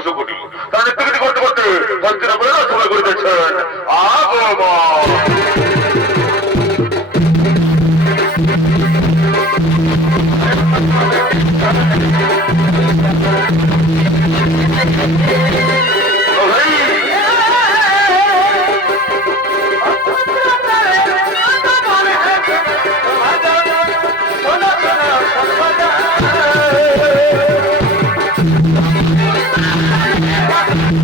মামা শুকুনি তারা নৃত্যগীতি করতে করতে হস্তিনাপুরে সবাই করিতেছেন আগমন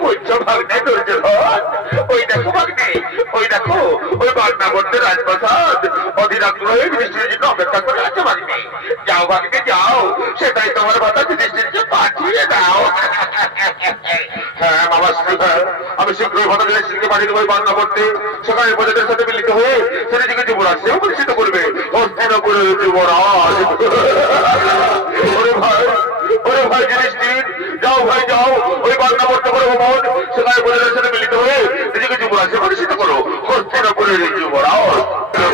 কি বলছো দুর্যোধন ওই দেখো ভাগ্নে ওই দেখো, ওই বাগনাবর্তে রাজপ্রসাদ। অধীরাগ্র হয়ে বৃষ্টির জন্য অপেক্ষা করে আছে ভাগ্নে যাও ভাগ্নে যাও। সেটাই তোমার কথা বৃষ্টিরকে পাঠিয়ে দাও। হ্যাঁ বাবা শ্রীধর আমি শীঘ্রই ভালো বৃষ্টিকে পাঠিয়ে দেবো ওই বাগনাবর্তে সেখানে প্রজাদের সাথে মিলিত হয়ে সেটা দিকে যুবরাজ সেও পরিচিত করবে। হস্তিনাপুরের যুবরাজ ওরে ভাই ওরে ভাই জিনিসটির যাও ভাই যাও ওই ভ্রমণ সেখানে পরিবারের সাথে মিলিত হয়ে নিজেকে যুবরাজ পরিচিত করো। হস্তিনাপুরের যুবরাজ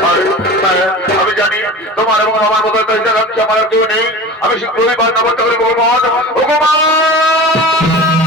ভাই, হ্যাঁ, আমি জানি তোমার এবং আমার মতো আমার কেউ নেই। আমি শীঘ্রই বাগনা করতে পারি ভগবান ভগবান!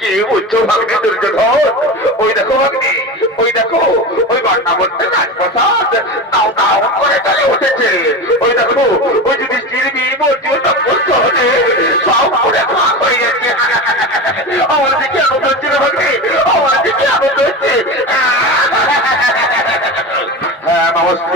কি উচ্চ ভাগ্নে দুর্যোধন ওই দেখো ভাগ্নে ওই দেখো ওই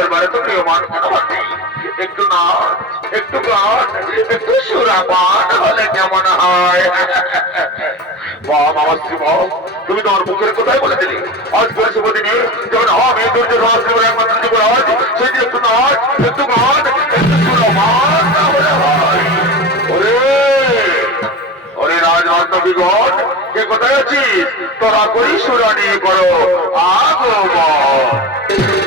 দরবারে তো প্রিয়মান কেন ভাগ্নে একটু নাচ একটু গান একটু সুরাপান হলে কেমন হয়? কোথায় আছিস? তোরা করি সুরানি করো। আগমন